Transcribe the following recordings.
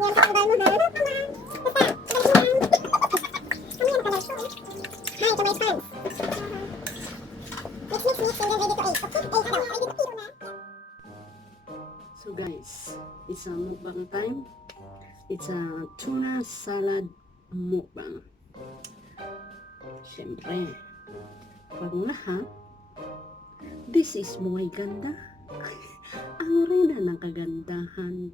So guys, it's a mukbang time. It's a tuna salad mukbang. Siyempre, pag lahat, this is Muay Ganda. Ang reyna ng kagandahan.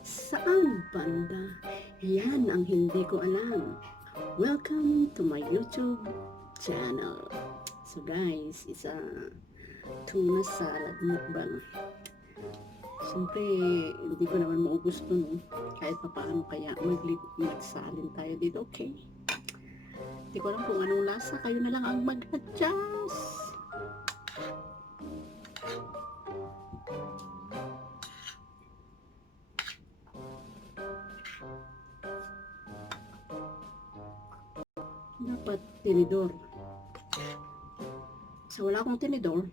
Saan banda? Yan ang hindi ko alam. Welcome to my YouTube channel. So guys, it's a tuna salad mukbang. Siyempre, hindi ko naman maubos ito, no? Kahit pa paano, kaya magsalin tayo dito, okay? Hindi ko alam kung anong lasa, kayo na lang ang mag-adjust. Dapat tinidor. So, wala akong tinidor.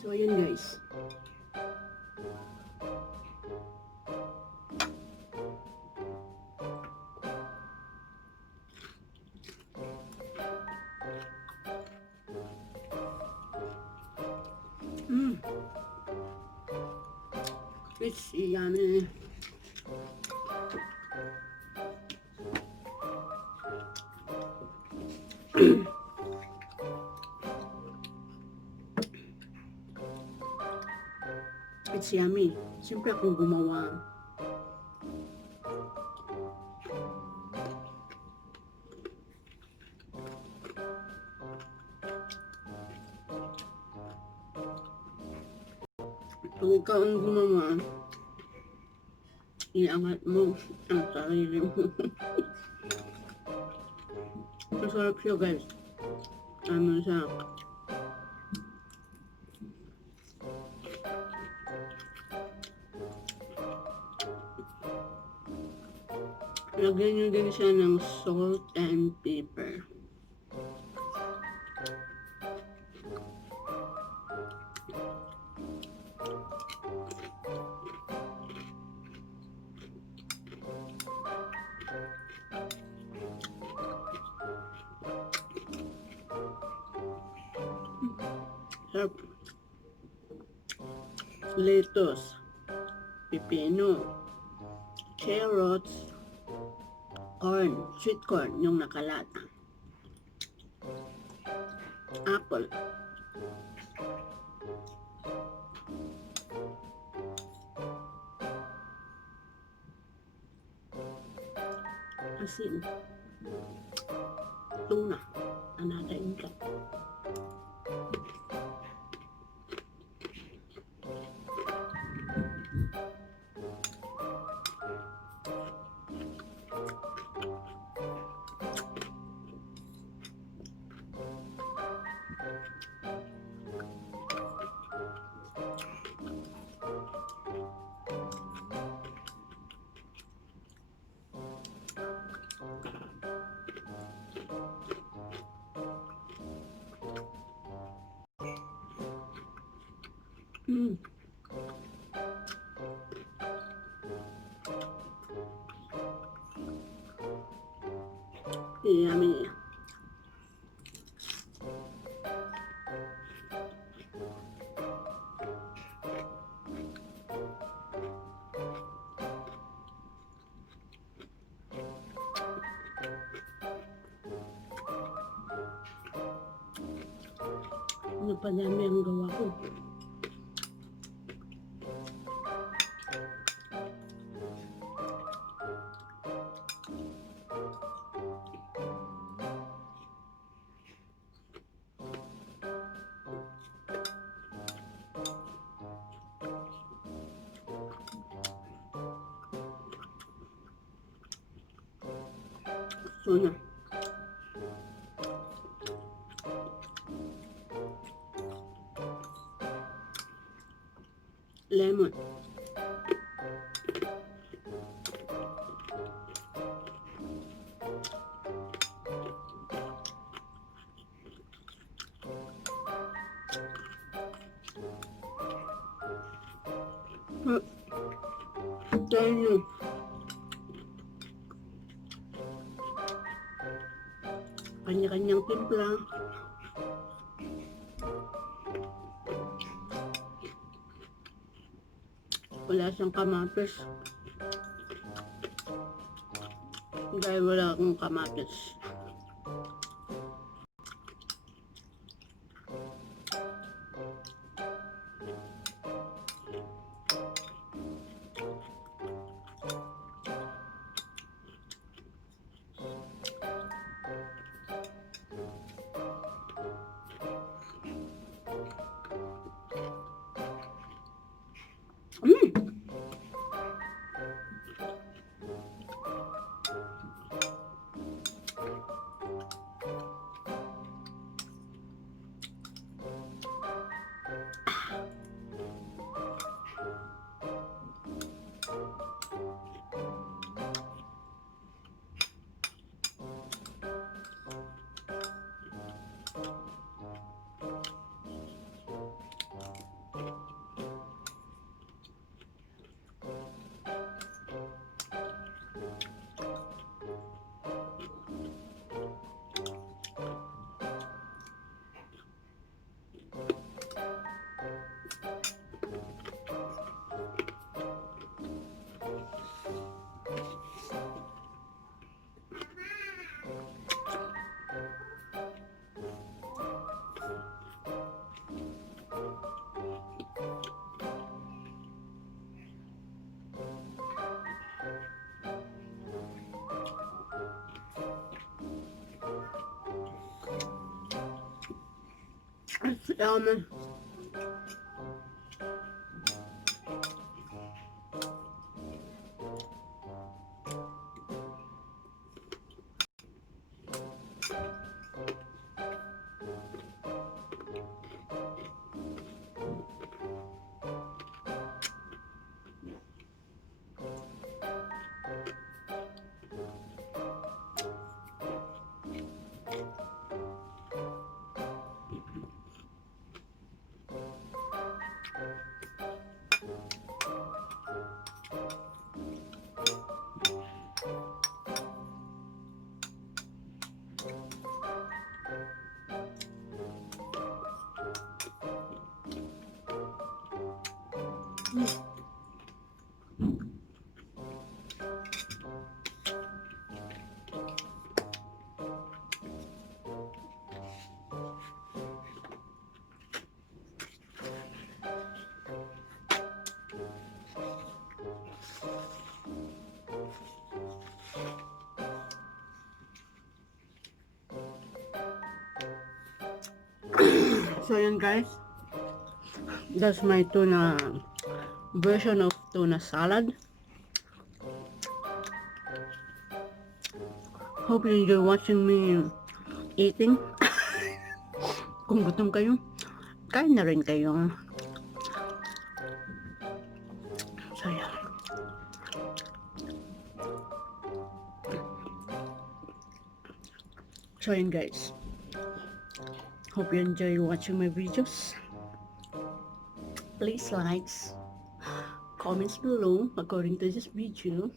So, ayun guys. It's yummy. It's yummy. Siyempre akong gumawa. Kung ikaw ang gumawa, iangat mo ang sarili mo. Masarap siya guys. Ano siya? Lagyan nyo din siya ng salt and pepper. Sarap. Lettuce, pipino, carrots, corn, sweet corn, yung nakalata, apple, asin, tuna, another income. Yummy. napadami ang gawa ko. Tuna. Lemon. Dahil kanya-kanyang timpla. Wala siyang kamatis. Dahil wala akong kamatis. Almond. So yun guys, that's my tuna version of tuna salad. Hope you enjoy watching me eating. Kung gutom kayo, kain na rin kayo. So yeah. So yun guys, hope you enjoy watching my videos. Please likes, comments below according to this video.